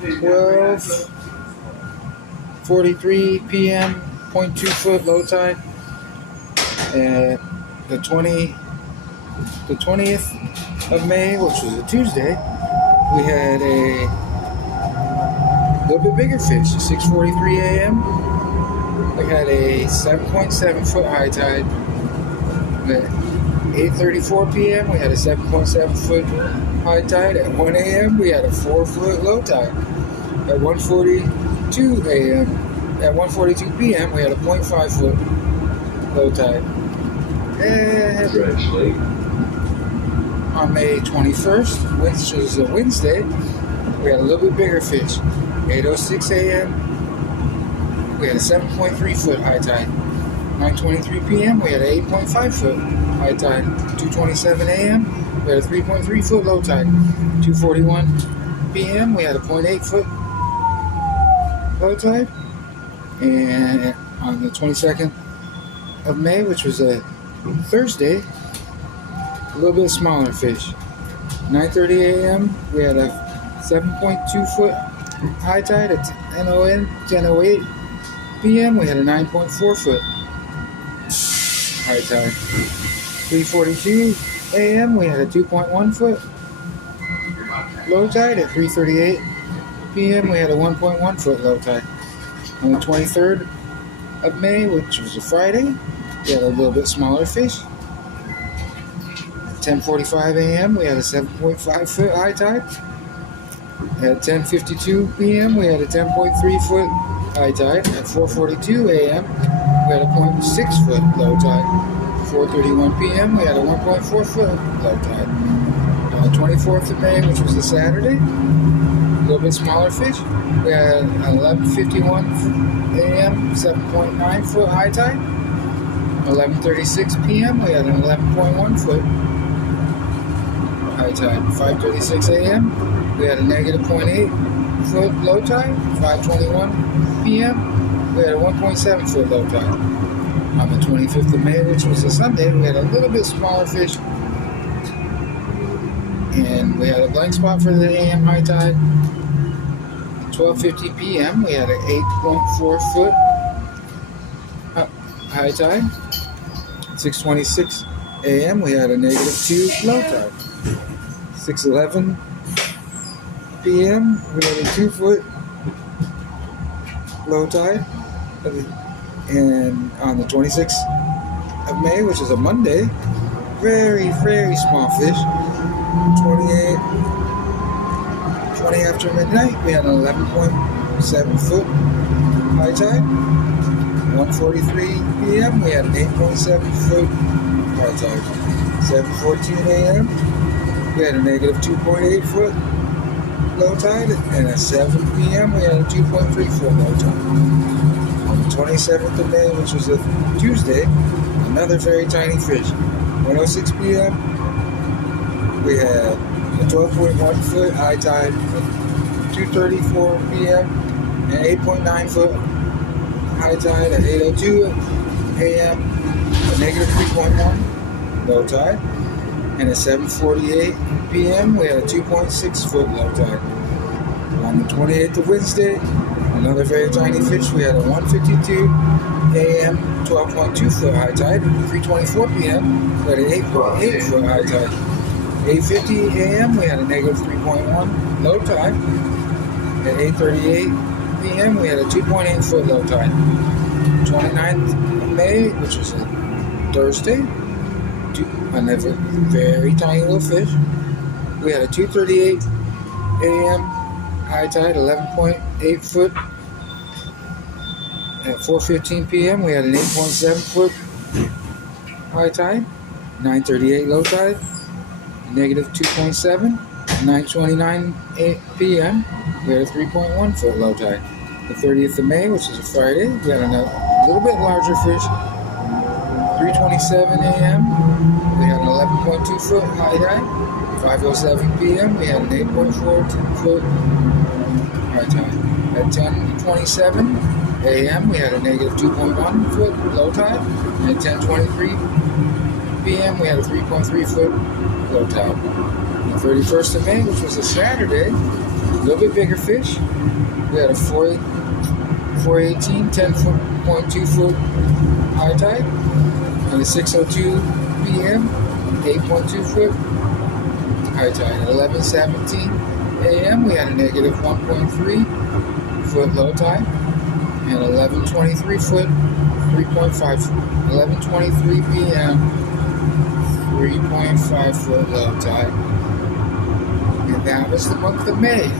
12:43 p.m. 0.2 foot low tide. And the 20th of May, which was a Tuesday, we had a little bit bigger fish. 6:43 a.m. we had a 7.7 foot high tide. At 8:34 p.m. we had a 7.7 foot high tide. At 1 a.m. we had a 4 foot low tide. At 1:42 a.m. At 1:42 p.m. we had a 0.5 foot low tide. And on May 21st, which was a Wednesday, we had a little bit bigger fish. 8:06 a.m. we had a 7.3 foot high tide. 9:23 p.m. we had an 8.5 foot high tide. 2:27 a.m. we had a 3.3 foot low tide. 2:41 p.m. we had a 0.8 foot low tide. And on the 22nd of May, which was a Thursday, a little bit smaller fish. 9:30 a.m. we had a 7.2 foot high tide. At 10:08 p.m. we had a 9.4 foot high tide. 3:42 a.m. we had a 2.1 foot low tide. At 3:38 p.m. we had a 1.1 foot low tide. On the 23rd of May, which was a Friday, we had a little bit smaller fish. At 10:45 a.m. we had a 7.5 foot high tide. At 10:52 p.m. we had a 10.3 foot high tide. At 4:42 a.m. we had a 0.6 foot low tide. 4:31 p.m. we had a 1.4 foot low tide. On the 24th of May, which was a Saturday, a little bit smaller fish. We had at 11:51 a.m. 7.9 foot high tide. 11:36 p.m. we had an 11.1 foot high tide. 5:36 a.m. we had a negative 0.8 foot low tide. 5:21 p.m. we had a 1.7 foot low tide. On the 25th of May, which was a Sunday, we had a little bit smaller fish. And we had a blank spot for the AM high tide. 12:50 p.m. we had an 8.4 foot high tide. 6:26 a.m. we had a negative 2 low tide. 6:11 p.m. we had a 2 foot low tide. And on the 26th of May, which is a Monday, very, very small fish. 20 after midnight, we had an 11.7 foot high tide. 1:43 p.m. we had an 8.7 foot high tide. 7:14 a.m. we had a negative 2.8 foot low tide, and at 7 p.m. we had a 2.3 foot low tide. On the 27th of May, which was a Tuesday, another very tiny fish. 1:06 p.m. we had a 12.1 foot high tide. 2:34 p.m. an 8.9 foot high tide. At 8:02 a.m. a negative 3.1 low tide. And at 7:48 p.m. we had a 2.6 foot low tide. On the 28th of Wednesday, another very tiny fish. We had a 1:52 a.m. 12.2 foot high tide. 3:24 p.m. we had an 8.8 foot high tide. 8:50 a.m. we had a negative 3.1 low tide. At 8:38 p.m. we had a 2.8 foot low tide. 29th of May, which was a Thursday, another very tiny little fish. We had a 2:38 a.m. high tide, 11.8 foot. At 4:15 p.m. we had an 8.7 foot high tide. 9:38 low tide, negative 2.7. 9:29 p.m. we had a 3.1 foot low tide. The 30th of May, which is a Friday, we had a little bit larger fish. 3:27 a.m. we had an 11.2 foot high tide. 5:07 p.m. we had an 8.4 foot high tide. At 10:27 a.m. we had a negative 2.1 foot low tide. At 10:23 p.m. we had a 3.3 foot low tide. The 31st of May, which was a Saturday, A little bit bigger fish. We had a 418, 10.2 foot high tide. And a 6:02 p.m., 8.2 foot high tide. At 11:17 a.m., we had a negative 1.3 foot low tide. And 11:23 foot, 3.5 foot. 11:23 p.m., 3.5 foot low tide. And that was the month of May.